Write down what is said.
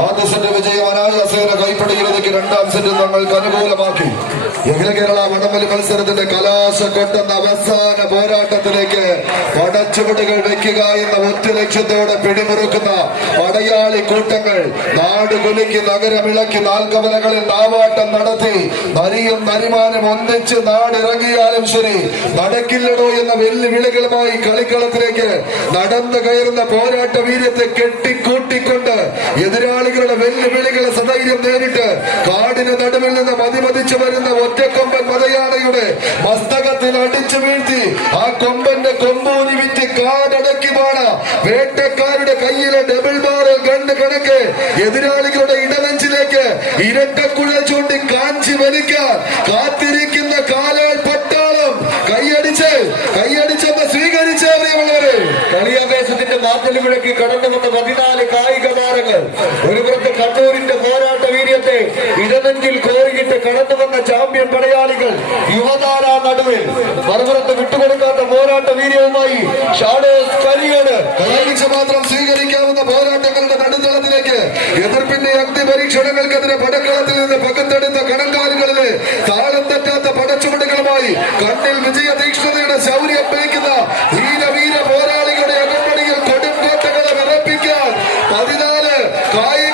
ആദ്യ സെറ്റ് വിജയം അനായാസേന കൈപ്പടിയിലേക്ക് രണ്ടാം സെറ്റ് തങ്ങൾക്ക് അനുകൂലമാക്കി അഖില കേരള വടംവലി മത്സരത്തിന്റെ കലാശക്കൊട്ടെന്ന അവസാന പോരാട്ടത്തിലേക്ക് പടച്ചുവടുകൾ വെക്കുക എന്ന ഒറ്റ ലക്ഷ്യത്തോടെ പിടിമുറുക്കുന്ന പടയാളി കൂട്ടങ്ങൾ നാട് കുലുക്കി നഗരമിളക്കി നാൽക്കവലകളിൽ നാവാട്ടം നടത്തി നരിയും നരിമാനും ഒന്നിച്ച് നാടിറങ്ങിയാലും ശരി നടക്കില്ലടോ എന്ന വെല്ലുവിളികളുമായി കളിക്കളത്തിലേക്ക് നടന്നു കയറുന്ന പോരാട്ട വീര്യത്തെ കെട്ടിക്കൂട്ടിക്കൊണ്ട് എതിരാളികളുടെ വെല്ലുവിളികളെ സധൈര്യം നേരിട്ട് കാടിന് നടുവിൽ നിന്ന് മതിമതിച്ചു വരുന്ന ഒറ്റക്കൊമ്പൻ മതയാളയുടെ മസ്തകത്തിൽ അടിച്ചു വീഴ്ത്തി ആ കൊമ്പന്റെ കൊമ്പൂരി വിറ്റ് കാടടക്കി പോണ വേട്ടക്കാരുടെ കയ്യിലെ ഡബിൾ ബാരൽ ഗണ്ണ് കണക്ക് എതിരാളികളുടെ ഇടനെഞ്ചിലേക്ക് ഇരട്ടക്കുഴൽ ചൂണ്ടി കാഞ്ചി വലിക്കാൻ കാത്തിരിക്കുന്ന കാലാൾ പട്ടാളം കൈയടിച്ചെന്ന് സ്വീകരിച്ച പ്രിയമുള്ളവരെ കളിയാവേശത്തിന്റെ മാറ്റലുകളേക്ക് കടന്നു വന്ന 14 കായിക താരങ്ങൾ ഒരു പുറത്ത് കണ്ണൂരിന്റെ പോരാട്ട വീര്യത്തെ ഇടനെഞ്ചിൽ കോരിയിട്ട് കടന്നു വന്ന ചാമ്പ്യൻ പടയാളികൾ യുവതാര നടുവിൽ മറുപുറത്ത് വിട്ടുകൊടുക്കാത്ത പോരാട്ട വീര്യവുമായി ഷാഡേഴ്സ് കരിയാണ് കൈയടിച്ച് മാത്രം സ്വീകരിക്കാവുന്ന പോരാട്ടങ്ങളുടെ നടുത്തളത്തിലേക്ക് എതിർപ്പിന്റെ അഗ്നി പരീക്ഷണങ്ങൾക്കെതിരെ പടക്കളത്തിൽ നിന്ന് പകത്തെടുത്ത കണങ്കാലുകളിലെ താളം തെറ്റാത്ത പടച്ചുവടുകളുമായി കണ്ണിൽ വിജയ തീക്ഷ്ണതയുടെ ശൗര്യം പേക്കുന്ന ധീരവീര പോരാളികളുടെ അകമ്പടിയിൽ കൊടുംകോട്ടകളെ വിറപ്പിക്കാൻ 14 കായിക